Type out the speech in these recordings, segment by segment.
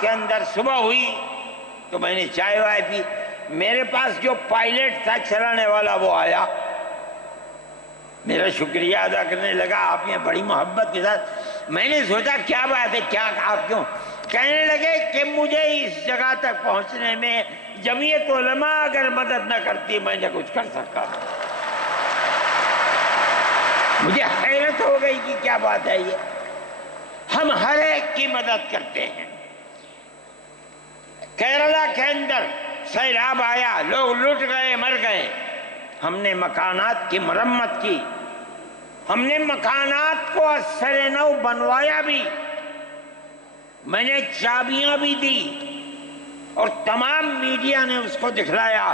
کے اندر صبح ہوئی تو میں نے چائے وائے پی. میرے پاس جو پائلٹ تھا چلانے والا وہ آیا, میرا شکریہ ادا کرنے لگا, آپ نے بڑی محبت کے ساتھ. میں نے سوچا کیا بات ہے, کیا آپ کیوں؟ کہنے لگے کہ مجھے اس جگہ تک پہنچنے میں جمعیت علماء اگر مدد نہ کرتی میں نے کچھ کر سکتا. مجھے حیرت ہو گئی کہ کیا بات ہے یہ. ہم ہر ایک کی مدد کرتے ہیں. کیرلا کے اندر سیلاب آیا, لوگ لٹ گئے, مر گئے. ہم نے مکانات کی مرمت کی, ہم نے مکانات کو اثر نو بنوایا بھی, میں نے چابیاں بھی دی اور تمام میڈیا نے اس کو دکھلایا.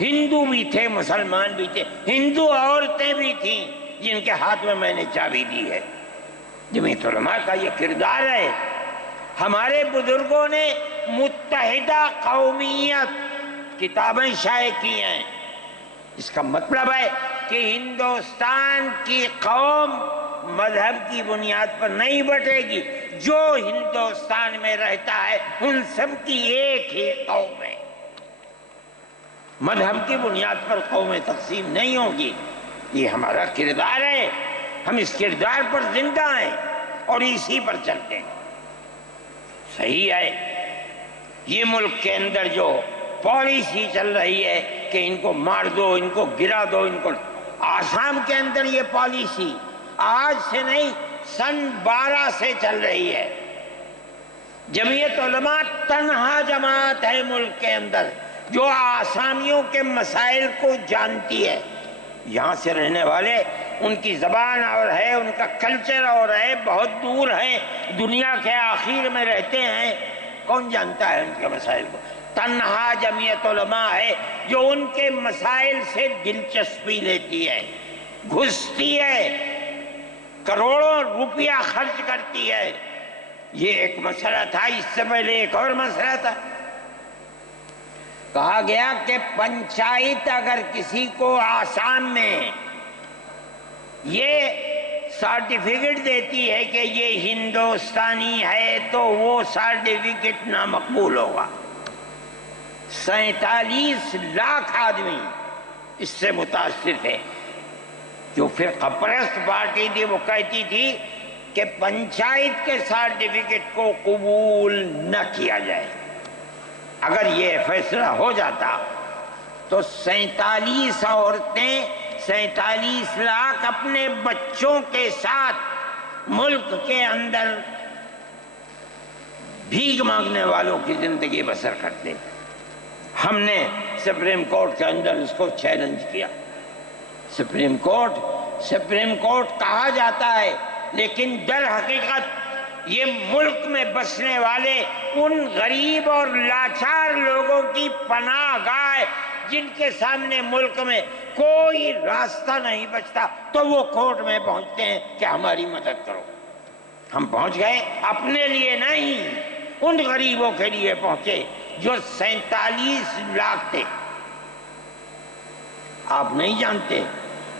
ہندو بھی تھے, مسلمان بھی تھے, ہندو عورتیں بھی تھیں جن کے ہاتھ میں نے چابی دی ہے. جمعیت علماء کا یہ کردار ہے. ہمارے بزرگوں نے متحدہ قومیت کتابیں شائع کی ہیں. اس کا مطلب ہے کہ ہندوستان کی قوم مذہب کی بنیاد پر نہیں بٹے گی. جو ہندوستان میں رہتا ہے ان سب کی ایک ہی قوم ہے. مذہب کی بنیاد پر قومیں تقسیم نہیں ہوگی. یہ ہمارا کردار ہے, ہم اس کردار پر زندہ ہیں اور اسی پر چلتے ہیں. صحیح ہے, یہ ملک کے اندر جو پالیسی چل رہی ہے کہ ان کو مار دو, ان کو گرا دو, ان کو, آسام کے اندر یہ پالیسی آج سے نہیں سن 12 سے چل رہی ہے. جمعیت علماء تنہا جماعت ہے ملک کے اندر جو آسامیوں کے مسائل کو جانتی ہے. یہاں سے رہنے والے, ان کی زبان اور ہے, ان کا کلچر اور ہے, بہت دور ہیں, دنیا کے آخر میں رہتے ہیں, کون جانتا ہے ان کے مسائل کو. تنہا جمعیت علماء ہے جو ان کے مسائل سے دلچسپی لیتی ہے, گھستی ہے, کروڑوں روپیہ خرچ کرتی ہے. یہ ایک مسئلہ تھا. اس سے پہلے ایک اور مسئلہ تھا. کہا گیا کہ پنچایت اگر کسی کو آسام میں یہ سرٹیفکیٹ دیتی ہے کہ یہ ہندوستانی ہے تو وہ سرٹیفکیٹ نامقبول ہوگا. 47 لاکھ آدمی اس سے متاثر تھے. جو فرقہ پرست پارٹی تھی وہ کہتی تھی کہ پنچایت کے سرٹیفکیٹ کو قبول نہ کیا جائے. اگر یہ فیصلہ ہو جاتا تو 47 عورتیں 47 لاکھ اپنے بچوں کے ساتھ ملک کے اندر بھیک مانگنے والوں کی زندگی بسر کرتے. ہم نے سپریم کورٹ کے اندر اس کو چیلنج کیا. سپریم کورٹ کہا جاتا ہے لیکن در حقیقت یہ ملک میں بسنے والے ان غریب اور لاچار لوگوں کی پناہ گاہ جن کے سامنے ملک میں کوئی راستہ نہیں بچتا تو وہ کورٹ میں پہنچتے ہیں کہ ہماری مدد کرو. ہم پہنچ گئے, اپنے لیے نہیں, ان غریبوں کے لیے پہنچے جو 47 لاکھ تھے. آپ نہیں جانتے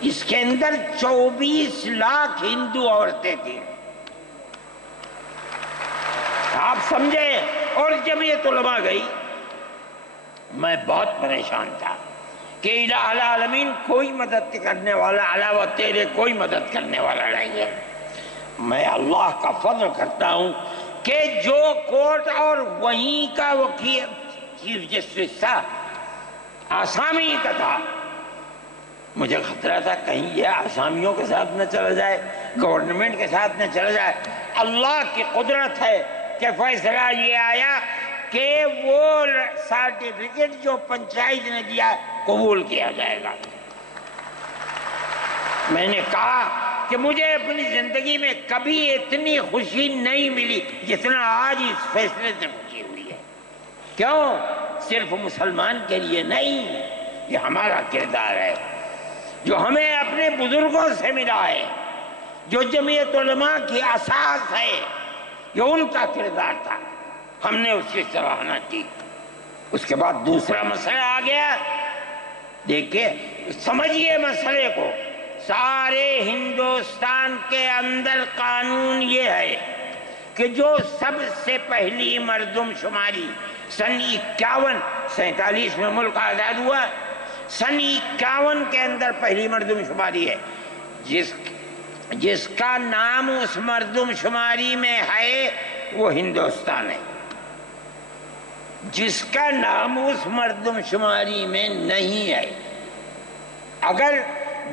اس کے اندر 24 لاکھ ہندو عورتیں تھیں. آپ سمجھے. اور جمعیت علماء گئی. میں بہت پریشان تھا کہ الہ العالمین کوئی مدد کرنے والا علاوہ تیرے کوئی مدد کرنے والا نہیں ہے. میں اللہ کا فضل کرتا ہوں کہ جو کورٹ اور وہیں کا وکیل چیف جسٹس تھا آسامی کا تھا. مجھے خطرہ تھا کہیں یہ آسامیوں کے ساتھ نہ چلا جائے, گورنمنٹ کے ساتھ نہ چلا جائے. اللہ کی قدرت ہے کہ فیصلہ یہ آیا کہ وہ سرٹیفکیٹ جو پنچایت نے دیا قبول کیا جائے گا. میں نے کہا کہ مجھے اپنی زندگی میں کبھی اتنی خوشی نہیں ملی جتنا آج اس فیصلے سے خوشی ہوئی ہے. کیوں؟ صرف مسلمان کے لیے نہیں, یہ ہمارا کردار ہے جو ہمیں اپنے بزرگوں سے ملا ہے, جو جمعیت علماء کی اساس ہے, جو ان کا کردار تھا. ہم نے اس کی سراہنا کی. اس کے بعد دوسرا مسئلہ آ گیا. دیکھیے, سمجھیے مسئلے کو. سارے ہندوستان کے اندر قانون یہ ہے کہ جو سب سے پہلی مردم شماری سن 47 میں ملک آزاد ہوا، سن 51 کے اندر پہلی مردم شماری ہے، جس کا نام اس مردم شماری میں ہے وہ ہندوستان ہے، جس کا نام اس مردم شماری میں نہیں ہے، اگر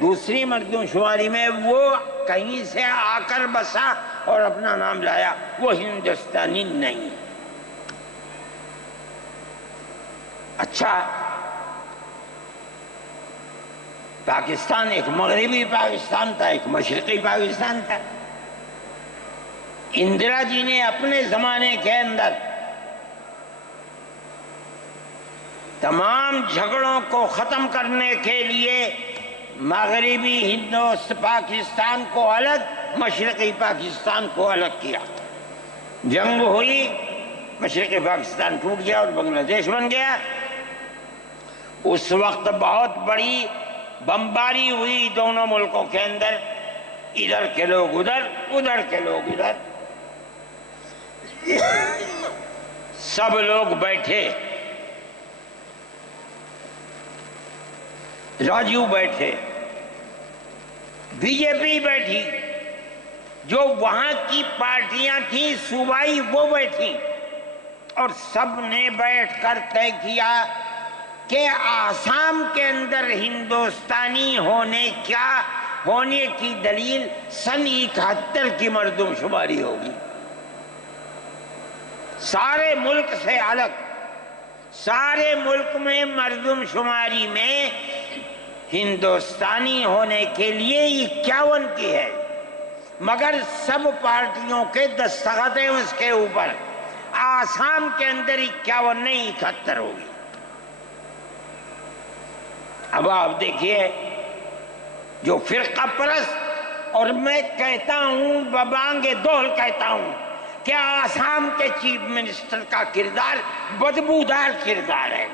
دوسری مردم شماری میں وہ کہیں سے آ کر بسا اور اپنا نام لایا، وہ ہندوستانی نہیں۔ اچھا، پاکستان ایک مغربی پاکستان تھا، ایک مشرقی پاکستان تھا۔ اندرا جی نے اپنے زمانے کے اندر تمام جھگڑوں کو ختم کرنے کے لیے مغربی پاکستان کو الگ، مشرقی پاکستان کو الگ کیا۔ جنگ ہوئی، مشرقی پاکستان ٹوٹ گیا اور بنگلہ دیش بن گیا۔ اس وقت بہت بڑی بمباری ہوئی دونوں ملکوں کے اندر، ادھر کے لوگ ادھر، ادھر کے لوگ ادھر، سب لوگ بیٹھے، راجیو بیٹھے، بی جے پی بیٹھی، جو وہاں کی پارٹیاں تھیں صوبائی وہ بیٹھی، اور سب نے بیٹھ کر طے کیا کہ آسام کے اندر ہندوستانی ہونے کی دلیل سن 71 کی مردم شماری ہوگی، سارے ملک سے الگ۔ سارے ملک میں مردم شماری میں ہندوستانی ہونے کے لیے 51 کی ہے، مگر سب پارٹیوں کے دستخط ہیں اس کے اوپر۔ آسام کے اندر 51 نہیں 71 ہوگی۔ اب آپ دیکھیے، جو فرقہ پرست، اور میں کہتا ہوں ببانگ دول کہتا ہوں کہ آسام کے چیف منسٹر کا کردار بدبودار کردار ہے،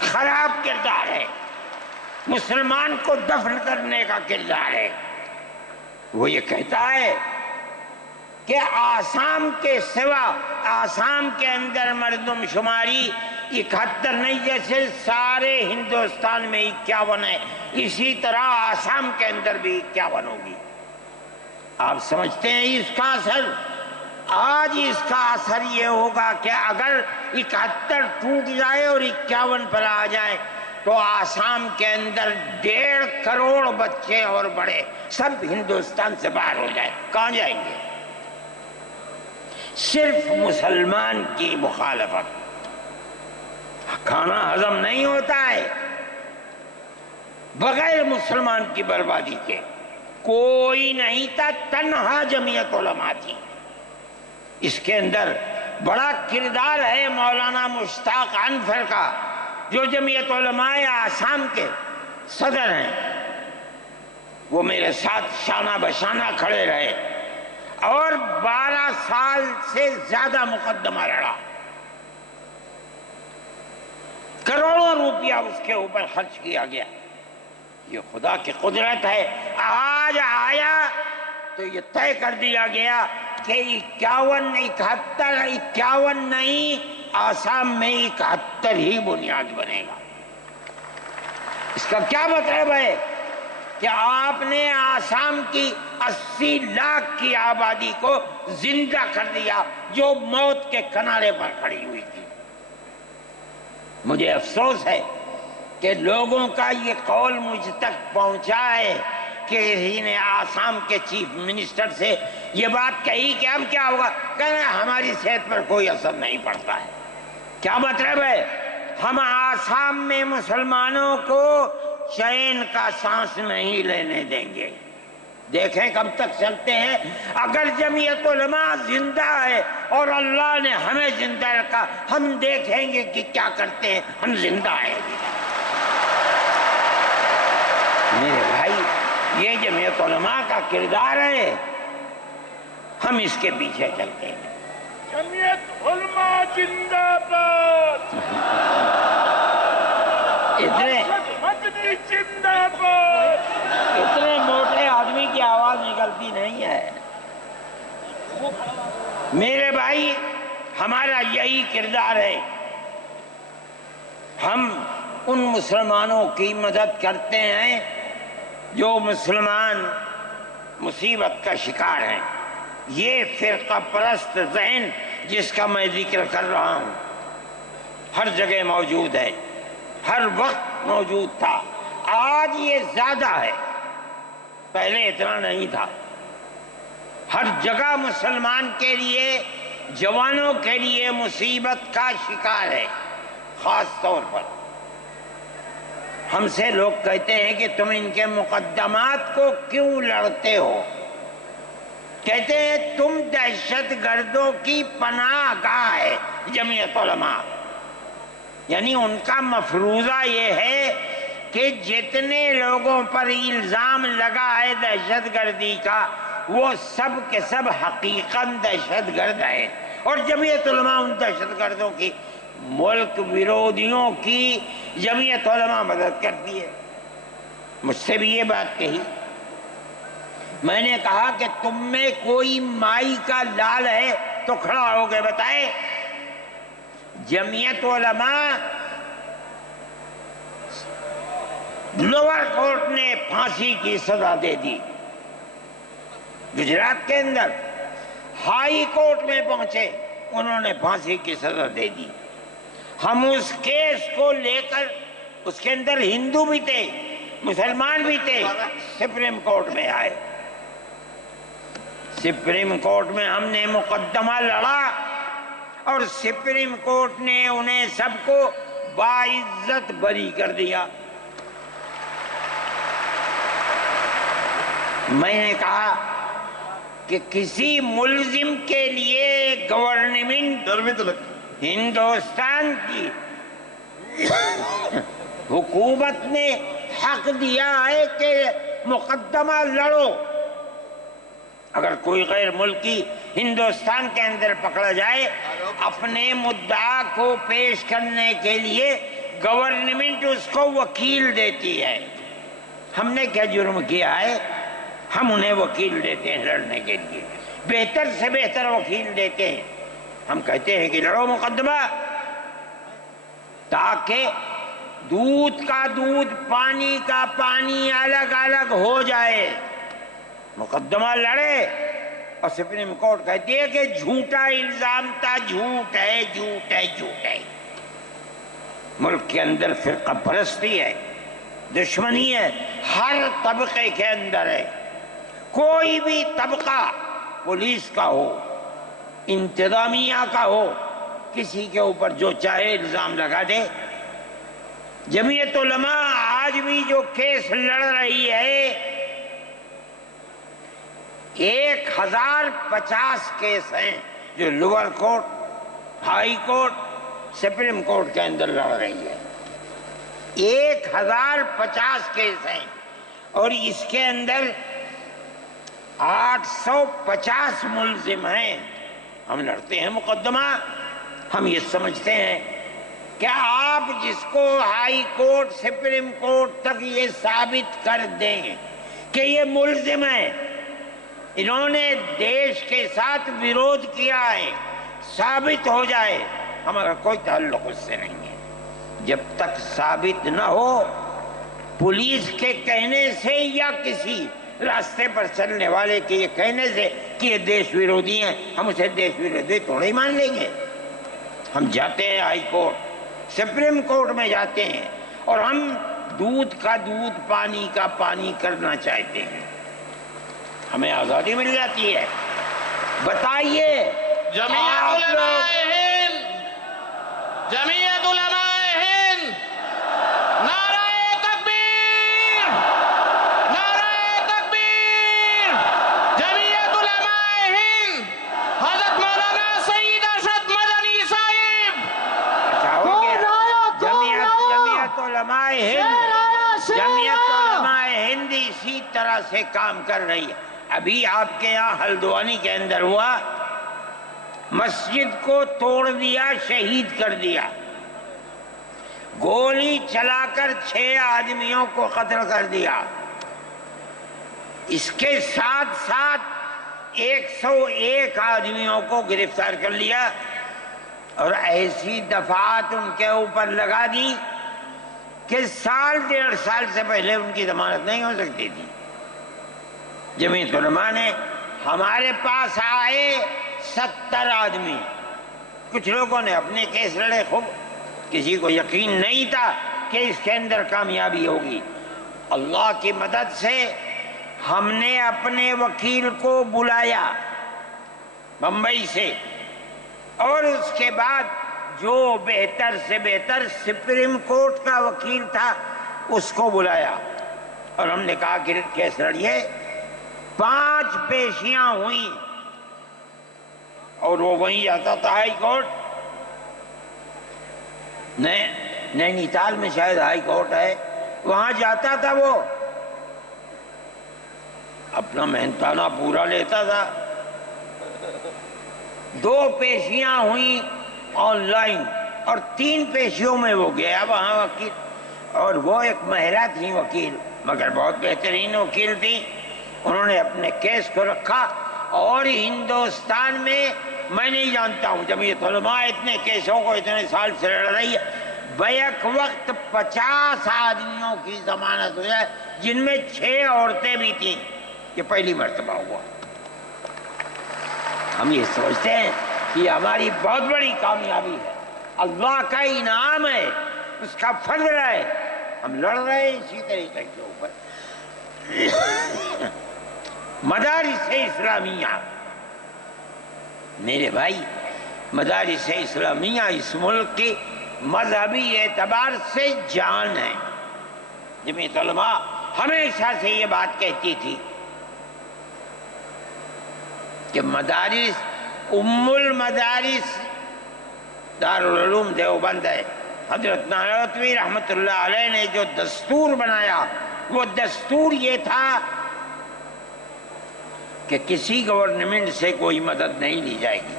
خراب کردار ہے، مسلمان کو دفن کرنے کا کردار ہے۔ وہ یہ کہتا ہے کہ آسام کے سوا آسام کے اندر مردم شماری 71 نہیں، جیسے سارے ہندوستان میں 51 ہے، اسی طرح آسام کے اندر بھی 51 ہوگی۔ آپ سمجھتے ہیں اس کا اثر؟ آج اس کا اثر یہ ہوگا کہ اگر 71 ٹوٹ جائے اور 51 پر آ جائے تو آسام کے اندر 1.5 کروڑ بچے اور بڑے سب ہندوستان سے باہر ہو جائیں۔ کہاں جائیں گے؟ صرف مسلمان کی مخالفت، کھانا ہضم نہیں ہوتا ہے بغیر مسلمان کی بربادی کے۔ کوئی نہیں تھا، تنہا جمعیت علماء تھی۔ اس کے اندر بڑا کردار ہے مولانا مشتاق انور کا، جو جمعیت علماء آسام کے صدر ہیں۔ وہ میرے ساتھ شانہ بشانہ کھڑے رہے اور 12 سال سے زیادہ مقدمہ لڑا، کروڑوں روپیہ اس کے اوپر خرچ کیا گیا۔ یہ خدا کی قدرت ہے۔ آج آیا تو یہ طے کر دیا گیا کہ 51 نہیں، آسام میں 71 ہی بنیاد بنے گا۔ اس کا کیا مطلب ہے کہ آپ نے آسام کی 80 لاکھ کی آبادی کو زندہ کر دیا، جو موت کے کنارے پر کھڑی ہوئی تھی۔ مجھے افسوس ہے کہ لوگوں کا یہ قول مجھ تک پہنچا ہے کہ کسی نے آسام کے چیف منسٹر سے یہ بات کہی کہ اب کیا ہوگا، کہنا ہماری صحت پر کوئی اثر نہیں پڑتا ہے۔ کیا مطلب ہے؟ ہم آسام میں مسلمانوں کو چین کا سانس نہیں لینے دیں گے۔ دیکھیں کب تک چلتے ہیں۔ اگر جمعیت علماء زندہ ہے اور اللہ نے ہمیں زندہ رکھا، ہم دیکھیں گے کہ کیا کرتے ہیں۔ ہم زندہ ہیں۔ میرے بھائی، یہ جمعیت علماء کا کردار ہے، ہم اس کے پیچھے چلتے ہیں۔ جمعیت علماء زندہ باد، اتنے موٹے آدمی کی آواز نکلتی نہیں ہے۔ میرے بھائی، ہمارا یہی کردار ہے، ہم ان مسلمانوں کی مدد کرتے ہیں جو مسلمان مصیبت کا شکار ہیں۔ یہ فرقہ پرست ذہن جس کا میں ذکر کر رہا ہوں ہر جگہ موجود ہے، ہر وقت موجود تھا، آج یہ زیادہ ہے، پہلے اتنا نہیں تھا۔ ہر جگہ مسلمان کے لیے، جوانوں کے لیے مصیبت کا شکار ہے۔ خاص طور پر ہم سے لوگ کہتے ہیں کہ تم ان کے مقدمات کو کیوں لڑتے ہو؟ کہتے ہیں تم دہشت گردوں کی پناہ گاہ ہے جمعیت علماء، یعنی ان کا مفروضہ یہ ہے کہ جتنے لوگوں پر الزام لگا ہے دہشت گردی کا وہ سب کے سب حقیقت دہشت گرد ہیں، اور جمعیت علماء ان دہشت گردوں کی، ملک ویرودھیوں کی جمعیت علماء مدد کرتی ہے۔ مجھ سے بھی یہ بات کہی، میں نے کہا کہ تم میں کوئی مائی کا لال ہے تو کھڑا ہو کے بتائے۔ جمعیت علماء لوور کورٹ نے پھانسی کی سزا دے دی گجرات کے اندر، ہائی کورٹ میں پہنچے، انہوں نے پھانسی کی سزا دے دی۔ ہم اس کیس کو لے کر، اس کے اندر ہندو بھی تھے، مسلمان بھی تھے، سپریم کورٹ میں آئے۔ سپریم کورٹ میں ہم نے مقدمہ لڑا اور سپریم کورٹ نے انہیں سب کو باعزت بری کر دیا۔ میں نے کہا کہ کسی ملزم کے لیے گورنمنٹ ہندوستان کی حکومت نے حق دیا ہے کہ مقدمہ لڑو۔ اگر کوئی غیر ملکی ہندوستان کے اندر پکڑا جائے، اپنے مدعا کو پیش کرنے کے لیے گورنمنٹ اس کو وکیل دیتی ہے۔ ہم نے کیا جرم کیا ہے؟ ہم انہیں وکیل دیتے ہیں لڑنے کے لیے، بہتر سے بہتر وکیل دیتے ہیں۔ ہم کہتے ہیں کہ لڑو مقدمہ، تاکہ دودھ کا دودھ، پانی کا پانی الگ الگ ہو جائے۔ مقدمہ لڑے اور سپریم کورٹ کہتی ہے کہ جھوٹا الزام تھا، جھوٹ ہے، جھوٹ ہے، جھوٹ ہے۔ ملک کے اندر فرقہ پرستی ہے، دشمنی ہے، ہر طبقے کے اندر ہے۔ کوئی بھی طبقہ، پولیس کا ہو، انتظامیہ کا ہو، کسی کے اوپر جو چاہے الزام لگا دے۔ جمعیت علماء آج بھی جو کیس لڑ رہی ہے، 1050 کیس ہیں جو lower court, high court, supreme court کے اندر لڑ رہی ہے۔ 1050 کیس ہیں، اور اس کے اندر 850 ملزم ہیں۔ ہم لڑتے ہیں مقدمہ، ہم یہ سمجھتے ہیں کہ آپ جس کو ہائی کورٹ، سپریم کورٹ تک یہ ثابت کر دیں کہ یہ ملزم ہیں، انہوں نے دیش کے ساتھ ویرودھ کیا ہے، ثابت ہو جائے، ہمارا کوئی تعلق اس سے نہیں ہے۔ جب تک ثابت نہ ہو، پولیس کے کہنے سے یا کسی راستے پر چلنے والے کے یہ کہنے سے کہ یہ دیش ویرودھی ہیں، ہم اسے دیش ویرودھی تھوڑے ہی مان لیں گے۔ ہم جاتے ہیں ہائی کورٹ، سپریم کورٹ میں جاتے ہیں، اور ہم دودھ کا دودھ، پانی کا پانی کرنا چاہتے ہیں، ہمیں آزادی مل جاتی ہے۔ بتائیے جمعیت علماء ہند، جمعیت علماء ہند، نعرہ تکبیر، نعرہ تکبیر، جمعیت علماء ہند، حضرت مولانا سید ارشد مدنی صاحب۔ اچھا ہو گیا، جمعیت علماء ہند، جمعیت علماء ہند اسی طرح سے کام کر رہی ہے۔ ابھی آپ کے یہاں ہلدوانی کے اندر ہوا، مسجد کو توڑ دیا، شہید کر دیا، گولی چلا کر 6 آدمیوں کو قتل کر دیا۔ اس کے ساتھ ساتھ 101 آدمیوں کو گرفتار کر لیا اور ایسی دفعات ان کے اوپر لگا دی کہ 1.5 سال سے پہلے ان کی ضمانت نہیں ہو سکتی تھی۔ جمعیت علماء نے ہمارے پاس آئے 70 آدمی، کچھ لوگوں نے اپنے کیس لڑے خوب، کسی کو یقین نہیں تھا کہ اس کے اندر کامیابی ہوگی۔ اللہ کی مدد سے ہم نے اپنے وکیل کو بلایا بمبئی سے، اور اس کے بعد جو بہتر سے بہتر سپریم کورٹ کا وکیل تھا اس کو بلایا، اور ہم نے کہا کہ کیس لڑیے۔ 5 پیشیاں ہوئیں، اور وہ وہیں جاتا تھا ہائی کورٹ، نینی تال میں شاید ہائی کورٹ ہے، وہاں جاتا تھا، وہ اپنا محنتانہ پورا لیتا تھا۔ 2 پیشیاں ہوئیں آن لائن، اور 3 پیشیوں میں وہ گیا وہاں وکیل، اور وہ ایک مہرہ تھی وکیل، مگر بہت بہترین وکیل تھی۔ انہوں نے اپنے کیس کو رکھا، اور ہندوستان میں میں نہیں جانتا ہوں، جمعیت علماء اتنے کیسوں کو اتنے سال سے لڑ رہی ہے، بیک وقت 50 آدمیوں کی ضمانت ہو جائے، جن میں 6 عورتیں بھی تھیں۔ یہ پہلی مرتبہ ہوا۔ ہم یہ سوچتے ہیں کہ ہماری بہت بڑی کامیابی ہے، اللہ کا انعام ہے، اس کا فضل ہے، ہم لڑ رہے ہیں اسی طریقے کے اوپر۔ مدارس اسلامیہ، میرے بھائی، مدارس اسلامیہ اس ملک کی مذہبی اعتبار سے جان ہے۔ جمعیت علماء ہمیشہ سے یہ بات کہتی تھی کہ مدارس المدارس دارالعلوم دیوبند ہے۔ حضرت نانوتوی رحمۃ اللہ علیہ نے جو دستور بنایا، وہ دستور یہ تھا کہ کسی گورنمنٹ سے کوئی مدد نہیں لی جائے گی۔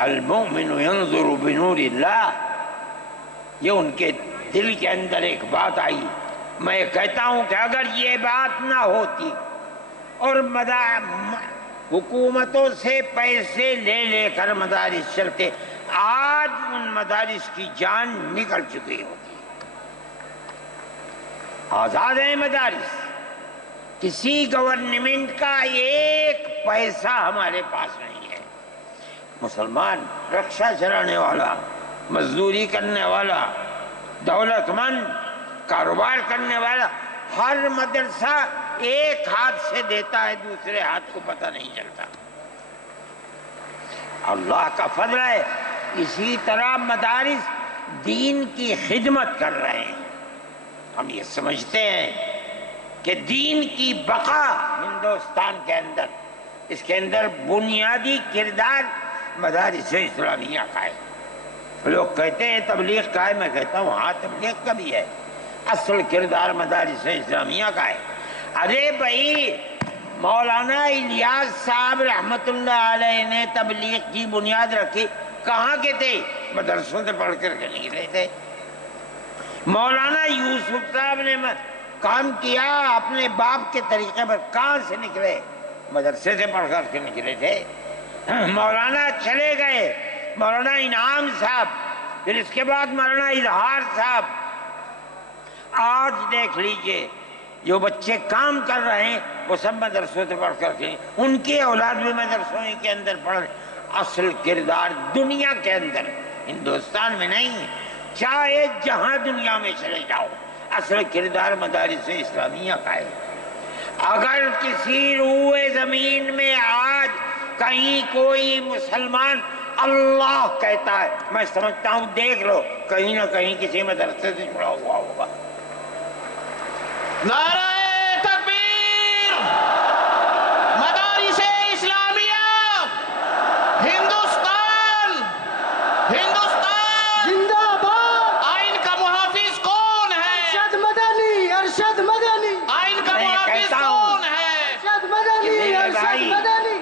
المؤمن ينظر بنور اللہ، یہ ان کے دل کے اندر ایک بات آئی۔ میں کہتا ہوں کہ اگر یہ بات نہ ہوتی اور حکومتوں سے پیسے لے لے کر مدارس چلتے، آج ان مدارس کی جان نکل چکی ہوتی۔ آزاد ہیں مدارس، کسی گورنمنٹ کا ایک پیسہ ہمارے پاس نہیں ہے۔ مسلمان رکشہ چلانے والا، مزدوری کرنے والا، دولت مند، کاروبار کرنے والا، ہر مدرسہ ایک ہاتھ سے دیتا ہے، دوسرے ہاتھ کو پتہ نہیں چلتا۔ اللہ کا فضل ہے۔ اسی طرح مدارس دین کی خدمت کر رہے ہیں۔ ہم یہ سمجھتے ہیں کہ دین کی بقا ہندوستان کے اندر، اس کے اندر بنیادی کردار مدارس اسلامیہ کا ہے۔ لوگ کہتے ہیں تبلیغ کا ہے، میں کہتا ہوں ہاں تبلیغ کا بھی ہے، اصل کردار مدارس اسلامیہ کا ہے۔ ارے بھائی، مولانا الیاس صاحب رحمت اللہ علیہ نے تبلیغ کی بنیاد رکھی، کہاں کے تھے؟ مدرسوں سے پڑھ کر کے نکلے تھے۔ مولانا یوسف صاحب نے کام کیا اپنے باپ کے طریقے پر، کہاں سے نکلے؟ مدرسے سے پڑھ کر کے نکلے تھے۔ مولانا چلے گئے، مولانا انعام صاحب، پھر اس کے بعد مولانا اظہار صاحب۔ آج دیکھ لیجئے جو بچے کام کر رہے ہیں وہ سب مدرسوں سے پڑھ کر کے، ان کی اولاد بھی مدرسوں کے اندر پڑھ رہے۔ اصل کردار دنیا کے اندر، ہندوستان میں نہیں، چاہے جہاں دنیا میں چلے جاؤ، اصل کردار مدارس اسلامیہ کا ہے۔ اگر کسی روئے زمین میں آج کہیں کوئی مسلمان اللہ کہتا ہے، میں سمجھتا ہوں دیکھ لو کہیں نہ کہیں کسی مدرسے سے جڑا ہوا ہوگا۔ نعرہ تکبیر! مدارس اسلامیہ! ہندوستان زندہ باد! آئین کا محافظ کون ہے؟ ارشد مدنی، ارشد مدنی، آئین کا میں محافظ کہتا ہوں کون ہے؟ ارشد مدنی، میرے ارشد بھائی، مدنی۔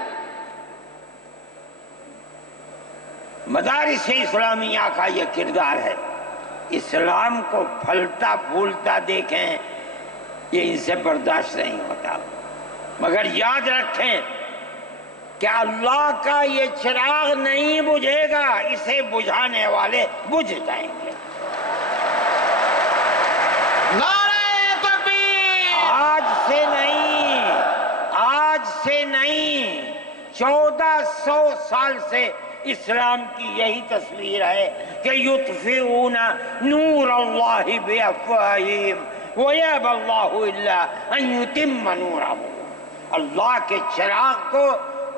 مدارس اسلامیہ کا یہ کردار ہے۔ اسلام کو پھلتا پھولتا دیکھیں، یہ ان سے برداشت نہیں ہوتا۔ مگر یاد رکھیں کہ اللہ کا یہ چراغ نہیں بجھے گا، اسے بجھانے والے بجھ جائیں گے۔ نعرہ تکبیر! آج سے نہیں 1400 سال سے اسلام کی یہی تصویر ہے کہ یطفئون نور اللہ بافواہہم ویأبی اللہ الا ان یتم نورہ۔ اللہ کے چراغ کو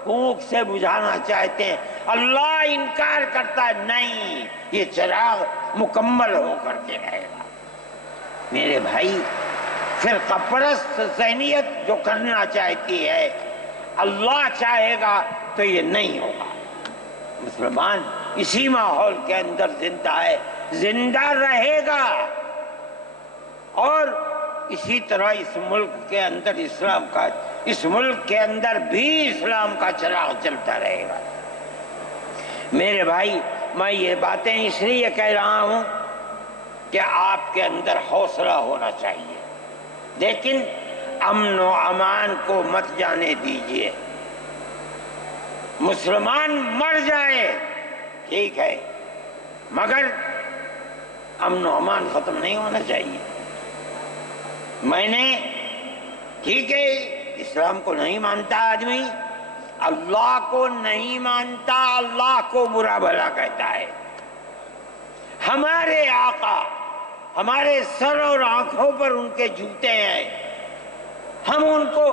پھونک سے بجھانا چاہتے ہیں، اللہ انکار کرتا ہے نہیں، یہ چراغ مکمل ہو کر کے رہے گا۔ میرے بھائی، فرقہ پرست ذہنیت جو کرنا چاہتی ہے، اللہ چاہے گا تو یہ نہیں ہوگا۔ مسلمان اسی ماحول کے اندر زندہ ہے، زندہ رہے گا، اور اسی طرح اس ملک کے اندر اس ملک کے اندر بھی اسلام کا چراغ چلتا رہے گا۔ میرے بھائی، میں یہ باتیں اس لیے کہہ رہا ہوں کہ آپ کے اندر حوصلہ ہونا چاہیے، لیکن امن و امان کو مت جانے دیجیے۔ مسلمان مر جائے ٹھیک ہے، مگر امن و امان ختم نہیں ہونا چاہیے۔ میں نے ٹھیک ہے، اسلام کو نہیں مانتا آدمی، اللہ کو نہیں مانتا، اللہ کو برا بھلا کہتا ہے۔ ہمارے آقا ہمارے سر اور آنکھوں پر ان کے جوتے ہیں، ہم ان کو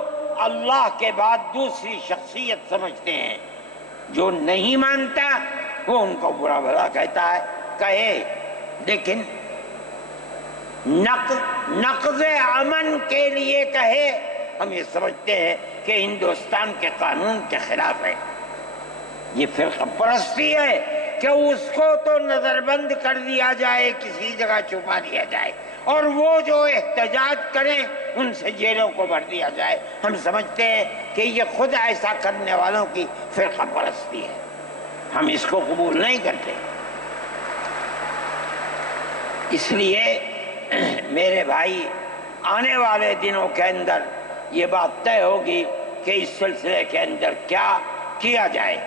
اللہ کے بعد دوسری شخصیت سمجھتے ہیں۔ جو نہیں مانتا وہ ان کو برا بھلا کہتا ہے، کہے، لیکن نقض امن کے لیے کہے، ہم یہ سمجھتے ہیں کہ ہندوستان کے قانون کے خلاف ہے۔ یہ فرقہ پرستی ہے کہ اس کو تو نظر بند کر دیا جائے، کسی جگہ چھپا دیا جائے، اور وہ جو احتجاج کریں ان سے جیلوں کو بھر دیا جائے۔ ہم سمجھتے ہیں کہ یہ خود ایسا کرنے والوں کی فرقہ پرستی ہے، ہم اس کو قبول نہیں کرتے۔ اس لیے میرے بھائی، آنے والے دنوں کے اندر یہ بات طے ہوگی کہ اس سلسلے کے اندر کیا کیا جائے۔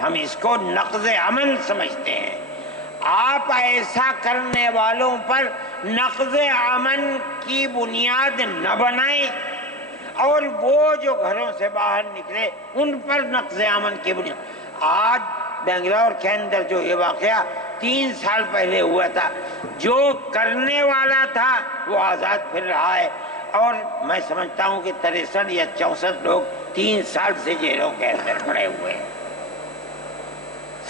ہم اس کو نقض امن سمجھتے ہیں۔ آپ ایسا کرنے والوں پر نقض امن کی بنیاد نہ بنائیں، اور وہ جو گھروں سے باہر نکلے ان پر نقض امن کی بنیاد۔ آج بنگلور کے اندر جو یہ واقعہ 3 سال پہلے ہوا تھا، جو کرنے والا تھا وہ آزاد پھر رہا ہے، اور میں سمجھتا ہوں کہ 63 یا 64 لوگ 3 سال سے جیلوں کے اندر پڑے ہوئے ہیں،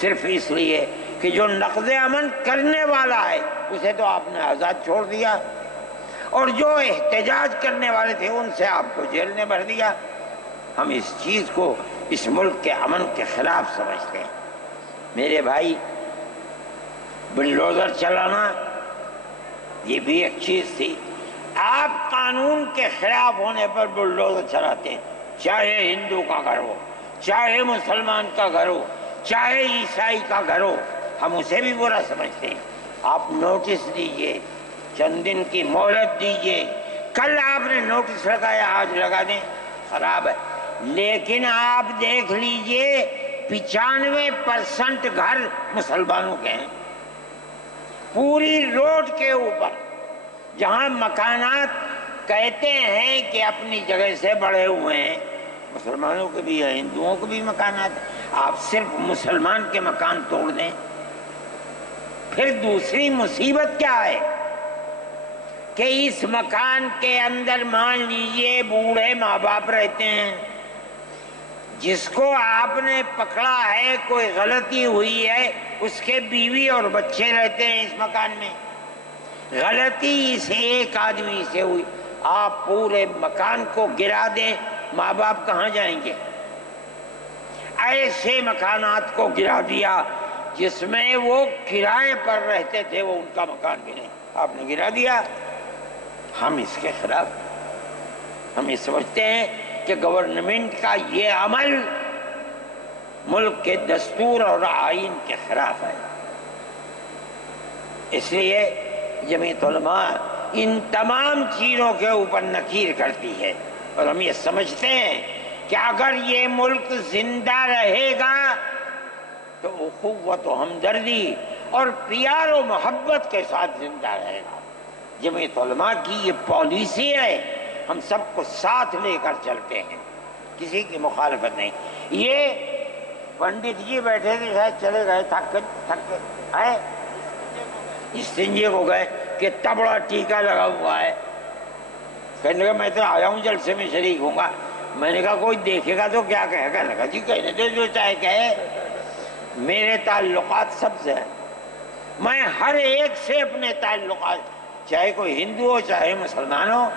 صرف اس لیے کہ جو نقض امن کرنے والا ہے اسے تو آپ نے آزاد چھوڑ دیا، اور جو احتجاج کرنے والے تھے ان سے آپ کو جیل میں بھر دیا۔ ہم اس چیز کو اس ملک کے امن کے خلاف سمجھتے ہیں۔ میرے بھائی، بلڈوزر چلانا یہ بھی ایک چیز تھی۔ آپ قانون کے خلاف ہونے پر بلڈوزر چلاتے ہیں، چاہے ہندو کا گھر ہو، چاہے مسلمان کا گھر ہو، چاہے عیسائی کا گھر ہو، ہم اسے بھی برا سمجھتے ہیں۔ آپ نوٹس دیجئے، چند دن کی مہلت دیجئے، کل آپ نے نوٹس لگایا آج لگا دیں، خراب ہے۔ لیکن آپ دیکھ لیجئے 95% گھر مسلمانوں کے ہیں، پوری روڈ کے اوپر، جہاں مکانات کہتے ہیں کہ اپنی جگہ سے بڑھے ہوئے ہیں، مسلمانوں کے بھی ہیں، ہندوؤں کے بھی مکانات ہیں، آپ صرف مسلمان کے مکان توڑ دیں۔ پھر دوسری مصیبت کیا ہے کہ اس مکان کے اندر مان لیجئے بوڑھے ماں باپ رہتے ہیں، جس کو آپ نے پکڑا ہے کوئی غلطی ہوئی ہے، اس کے بیوی اور بچے رہتے ہیں اس مکان میں، غلطی اس ایک آدمی سے ہوئی، آپ پورے مکان کو گرا دیں، ماں باپ کہاں جائیں گے؟ ایسے مکانات کو گرا دیا جس میں وہ کرائے پر رہتے تھے، وہ ان کا مکان بھی نہیں، آپ نے گرا دیا۔ ہم اس کے خلاف، ہم یہ سمجھتے ہیں کہ گورنمنٹ کا یہ عمل ملک کے دستور اور آئین کے خلاف ہے۔ اس لیے جمعیت علماء ان تمام چیزوں کے اوپر نکیر کرتی ہے، اور ہم یہ سمجھتے ہیں کہ اگر یہ ملک زندہ رہے گا تو اخوت و ہمدردی اور پیار و محبت کے ساتھ زندہ رہے گا۔ جمعیت علماء کی یہ پالیسی ہے، ہم سب کو ساتھ لے کر چلتے ہیں، کسی کی مخالفت نہیں۔ یہ پنڈت جی بیٹھے تھے، شاید چلے گئے، تھک کے آئے، استنجے کو گئے کہ اتنا بڑا ٹیکا لگا ہوا ہے، کہنے لگا میں تو آیا ہوں جلسے میں شریک ہوں گا۔ میں نے کہا کوئی دیکھے گا تو کیا کہے گا؟ لگا جی کہنے دو جو چاہے کہے، میرے تعلقات سب سے ہیں، میں ہر ایک سے اپنے تعلقات، چاہے کوئی ہندو ہو چاہے مسلمان ہو۔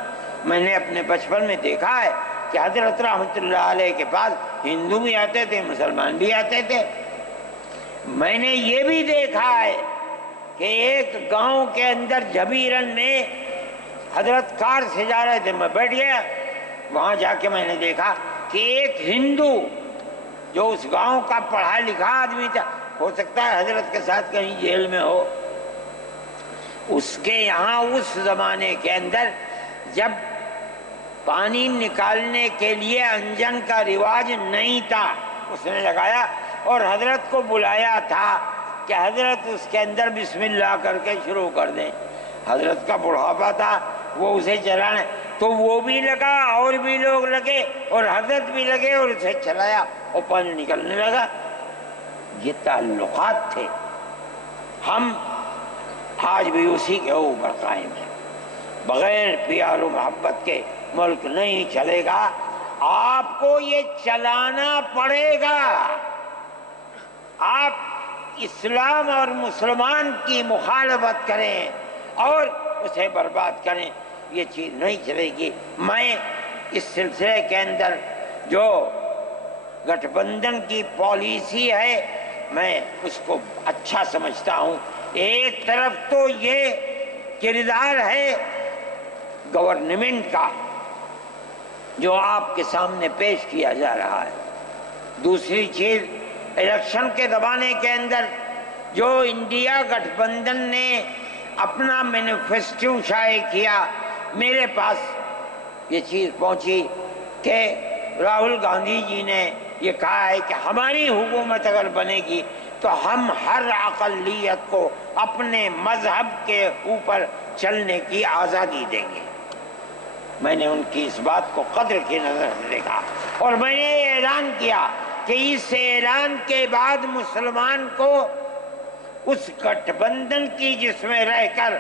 میں نے اپنے بچپن میں دیکھا ہے کہ حضرت رحمۃ اللہ علیہ کے پاس ہندو بھی آتے تھے، مسلمان بھی آتے تھے۔ میں نے یہ بھی دیکھا ہے کہ ایک گاؤں کے اندر جبیرن میں حضرت کار سے جا رہے تھے، میں بیٹھ گیا، وہاں جا کے میں نے دیکھا کہ ایک ہندو جو اس گاؤں کا پڑھا لکھا آدمی تھا، ہو سکتا ہے حضرت کے ساتھ کہیں جیل میں ہو، اس کے یہاں اس زمانے کے اندر جب پانی نکالنے کے لیے انجن کا رواج نہیں تھا، اس نے لگایا اور حضرت کو بلایا تھا کہ حضرت اس کے اندر بسم اللہ کر کے شروع کر دیں۔ حضرت کا بڑھاپا تھا، وہ اسے چلانے، تو وہ بھی لگا اور بھی لوگ لگے اور حضرت بھی لگے اور اسے چلایا اور پانی نکلنے لگا۔ یہ تعلقات تھے، ہم آج بھی اسی کے اوپر قائم ہیں۔ بغیر پیار و محبت کے ملک نہیں چلے گا، آپ کو یہ چلانا پڑے گا۔ آپ اسلام اور مسلمان کی مخالفت کریں اور اسے برباد کریں، یہ چیز نہیں چلے گی۔ میں اس سلسلے کے اندر جو گٹھ بندھن کی پالیسی ہے میں اس کو اچھا سمجھتا ہوں۔ ایک طرف تو یہ کردار ہے گورنمنٹ کا جو آپ کے سامنے پیش کیا جا رہا ہے، دوسری چیز الیکشن کے زمانے کے اندر جو انڈیا گٹھ بندھن نے اپنا مینیفیسٹو شائع کیا، میرے پاس یہ چیز پہنچی کہ راہل گاندھی جی نے یہ کہا ہے کہ ہماری حکومت اگر بنے گی تو ہم ہر اقلیت کو اپنے مذہب کے اوپر چلنے کی آزادی دیں گے۔ میں نے ان کی اس بات کو قدر کی نظر سے دیکھا اور میں نے یہ اعلان کیا کہ اس اعلان کے بعد مسلمان کو اس گٹھ بندھن کی جس میں رہ کر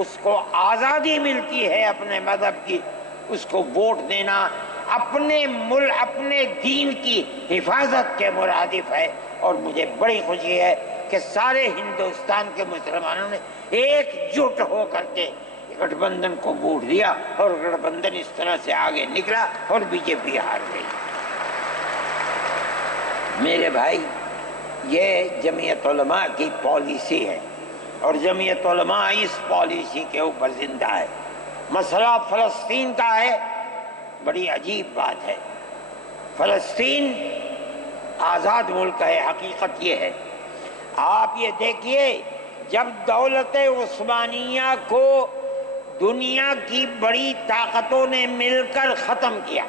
اس کو آزادی ملتی ہے اپنے مذہب کی، اس کو ووٹ دینا اپنے دین کی حفاظت کے مرادف ہے۔ اور مجھے بڑی خوشی ہے کہ سارے ہندوستان کے مسلمانوں نے ایک جٹ ہو کر کے گٹھ بندھن کو ووٹ دیا اور گٹھ بندھن اس طرح سے آگے نکلا اور بی جے پی ہار گئی۔ میرے بھائی، یہ جمعیت علماء کی پالیسی ہے اور جمعیت علماء اس پالیسی کے اوپر زندہ ہے۔ مسئلہ فلسطین کا ہے، بڑی عجیب بات ہے۔ فلسطین آزاد ملک ہے، حقیقت یہ ہے۔ آپ یہ دیکھیے، جب دولت عثمانیہ کو دنیا کی بڑی طاقتوں نے مل کر ختم کیا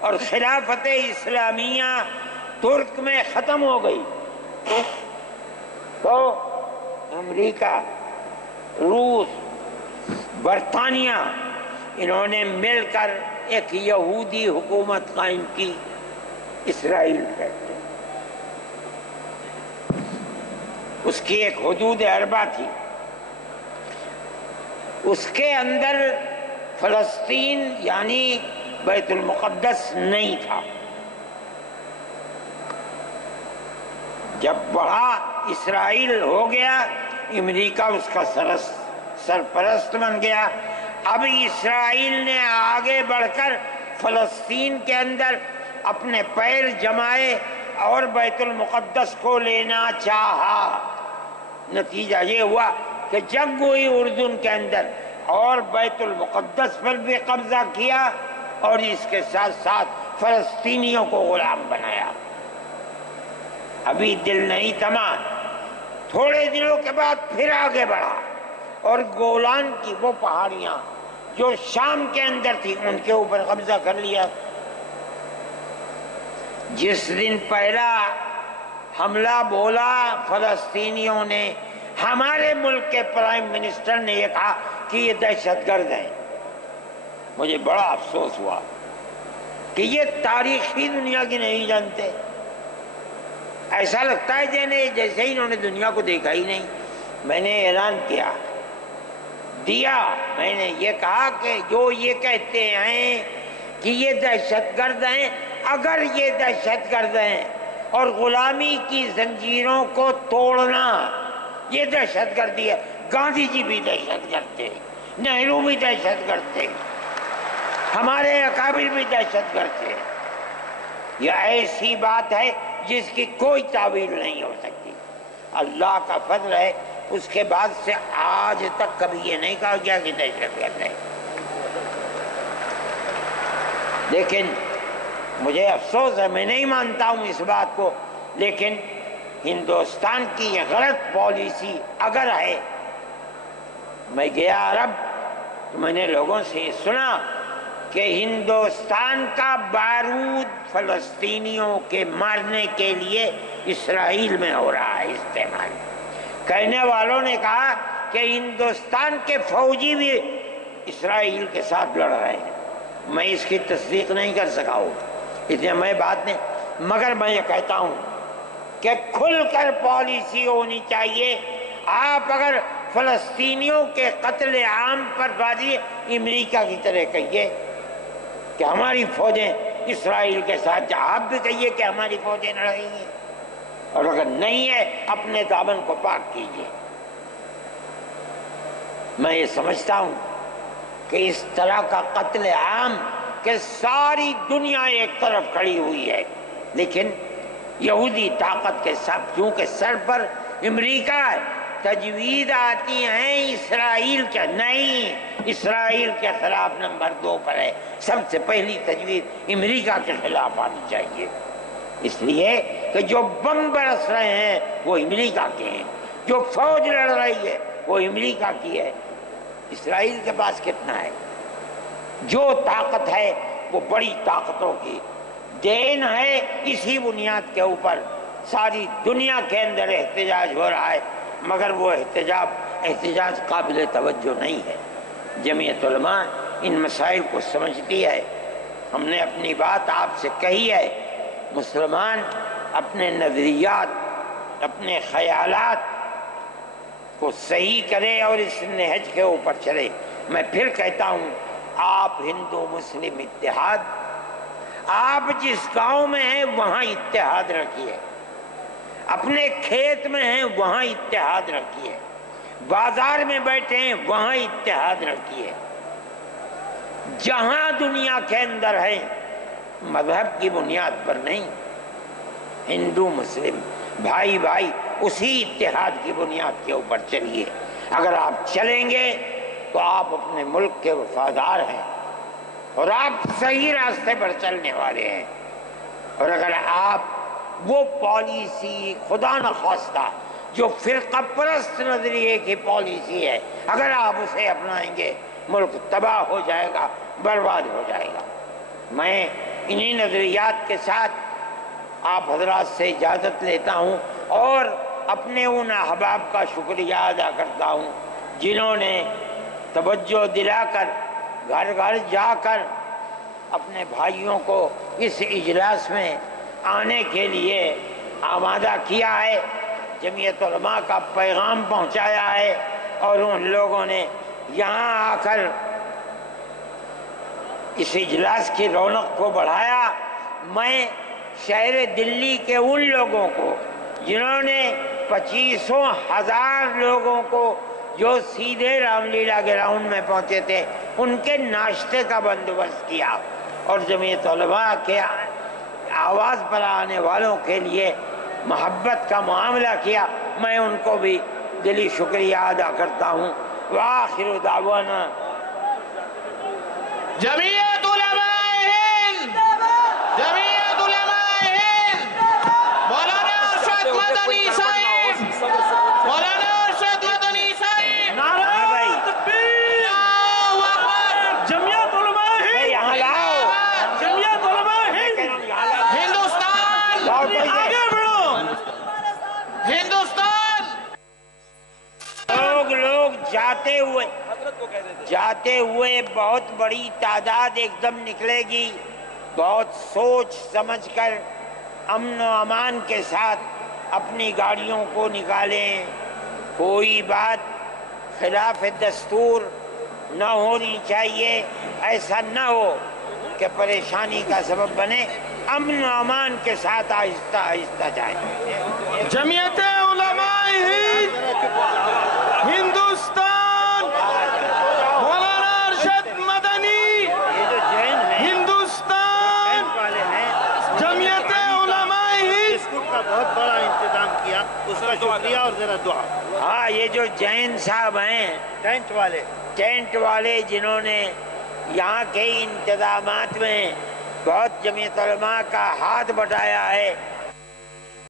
اور خلافت اسلامیہ ترک میں ختم ہو گئی تو امریکہ، روس، برطانیہ، انہوں نے مل کر ایک یہودی حکومت قائم کی، اسرائیل کہتے ہیں۔ اس کی ایک حدود اربع تھی، اس کے اندر فلسطین یعنی بیت المقدس نہیں تھا۔ جب بڑا اسرائیل ہو گیا، امریکہ اس کا سرپرست بن گیا۔ اب اسرائیل نے آگے بڑھ کر فلسطین کے اندر اپنے پیر جمائے اور بیت المقدس کو لینا چاہا۔ نتیجہ یہ ہوا کہ جنگ ہوئی اردن کے اندر اور بیت المقدس پر بھی قبضہ کیا اور اس کے ساتھ ساتھ فلسطینیوں کو غلام بنایا۔ ابھی دل نہیں تھما، تھوڑے دنوں کے بعد پھر آگے بڑھا اور گولان کی وہ پہاڑیاں جو شام کے اندر تھی ان کے اوپر قبضہ کر لیا۔ جس دن پہلا حملہ بولا فلسطینیوں نے، ہمارے ملک کے پرائم منسٹر نے یہ کہا کہ یہ دہشت گرد ہیں۔ مجھے بڑا افسوس ہوا کہ یہ تاریخی دنیا کی نہیں جانتے۔ ایسا لگتا ہے جیسے انہوں نے دنیا کو دیکھا ہی نہیں۔ میں نے اعلان دیا میں نے یہ کہا کہ جو یہ کہتے ہیں کہ یہ دہشت گرد ہیں، اگر یہ دہشت گرد ہیں اور غلامی کی زنجیروں کو توڑنا یہ دہشت گردی ہے، گاندھی جی بھی دہشت گرد تھے، نہرو بھی دہشت گرد تھے، ہمارے اکابر بھی دہشت گرد تھے۔ یہ ایسی بات ہے جس کی کوئی تعویل نہیں ہو سکتی۔ اللہ کا فضل ہے، اس کے بعد سے آج تک کبھی یہ نہیں کہا گیا کہ دہشت گرد ہے۔ لیکن مجھے افسوس ہے، میں نہیں مانتا ہوں اس بات کو، لیکن ہندوستان کی یہ غلط پالیسی اگر ہے، میں گیا عرب تو میں نے لوگوں سے یہ سنا کہ ہندوستان کا بارود فلسطینیوں کے مارنے کے لیے اسرائیل میں ہو رہا ہے استعمال۔ کہنے والوں نے کہا کہ ہندوستان کے فوجی بھی اسرائیل کے ساتھ لڑ رہے ہیں۔ میں اس کی تصدیق نہیں کر سکا ہوں، اس لیے میں بات نہیں، مگر میں یہ کہتا ہوں کہ کھل کر پالیسی ہونی چاہیے۔ آپ اگر فلسطینیوں کے قتل عام پر بازی امریکہ کی طرح کہیے کہ ہماری فوجیں اسرائیل کے ساتھ، آپ بھی کہیے کہ ہماری فوجیں لڑیں گی، اور اگر نہیں ہے اپنے دامن کو پاک کیجیے۔ میں یہ سمجھتا ہوں کہ اس طرح کا قتل عام کہ ساری دنیا ایک طرف کھڑی ہوئی ہے، لیکن یہودی طاقت کے ساتھ کیونکہ سر پر امریکہ ہے، تجویز آتی ہیں اسرائیل کے، نہیں، اسرائیل کے خلاف نمبر 2 پر ہے۔ سب سے پہلی تجویز امریکہ کے خلاف آنی چاہیے، اس لیے کہ جو بم برس رہے ہیں وہ امریکہ کے ہیں، جو فوج لڑ رہی ہے وہ امریکہ کی ہے۔ اسرائیل کے پاس کتنا ہے؟ جو طاقت ہے وہ بڑی طاقتوں کی دین ہے۔ اسی بنیاد کے اوپر ساری دنیا کے اندر احتجاج ہو رہا ہے، مگر وہ احتجاج قابل توجہ نہیں ہے۔ جمعیت علماء ان مسائل کو سمجھتی ہے۔ ہم نے اپنی بات آپ سے کہی ہے، مسلمان اپنے نظریات، اپنے خیالات کو صحیح کرے اور اس نہج کے اوپر چلے۔ میں پھر کہتا ہوں، آپ ہندو مسلم اتحاد، آپ جس گاؤں میں ہیں وہاں اتحاد رکھیے، اپنے کھیت میں ہیں وہاں اتحاد رکھیے، بازار میں بیٹھے ہیں وہاں اتحاد رکھیے۔ جہاں دنیا کے اندر ہے مذہب کی بنیاد پر نہیں، ہندو مسلم بھائی بھائی اسی اتحاد کی بنیاد کے اوپر چلیے۔ اگر آپ چلیں گے تو آپ اپنے ملک کے وفادار ہیں اور آپ صحیح راستے پر چلنے والے ہیں، اور اگر آپ وہ پالیسی خدا نخواستہ جو فرقہ پرست نظریے کی پالیسی ہے، اگر آپ اسے اپنائیں گے ملک تباہ ہو جائے گا، برباد ہو جائے گا۔ میں انہی نظریات کے ساتھ آپ حضرات سے اجازت لیتا ہوں اور اپنے ان احباب کا شکریہ ادا کرتا ہوں جنہوں نے توجہ دلا کر گھر گھر جا کر اپنے بھائیوں کو اس اجلاس میں آنے کے لیے آمادہ کیا ہے، جمعیت علماء کا پیغام پہنچایا ہے، اور ان لوگوں نے یہاں آ کر اس اجلاس کی رونق کو بڑھایا۔ میں شہر دلی کے ان لوگوں کو جنہوں نے 25,000 لوگوں کو جو سیدھے رام لیلا گراؤنڈ میں پہنچے تھے ان کے ناشتے کا بندوبست کیا، اور جمعیت علماء کے آواز پر آنے والوں کے لیے محبت کا معاملہ کیا، میں ان کو بھی دلی شکریہ ادا کرتا ہوں۔ وآخر دعوانا جمعیت علماء ہند، جمعیت علماء ہند، مولانا ارشد مدنی صاحب، مولانا ارشد مدنی صاحب، نعرہ تکبیر، اللہ اکبر، جمعیت علماء ہند، یہاں لاؤ، جمعیت علماء ہند، ہندوستان جاتے ہوئے بہت بڑی تعداد ایک دم نکلے گی، بہت سوچ سمجھ کر امن و امان کے ساتھ اپنی گاڑیوں کو نکالیں، کوئی بات خلاف دستور نہ ہونی چاہیے، ایسا نہ ہو کہ پریشانی کا سبب بنے، امن و امان کے ساتھ آہستہ آہستہ جائیں۔ جمعیت علماء ہند ہندوستان، مولانا ارشد مدنی یہ جو جین ہیں ہندوستان، والے ہیں، جمعیت علماء ہند بسکٹ کا بہت بڑا انتظام کیا، اس کا شکریہ اور ذرا دعا۔ ہاں یہ جو جین صاحب ہیں ٹینٹ والے جنہوں نے یہاں کے انتظامات میں بہت جمعیت علماء کا ہاتھ بٹایا ہے،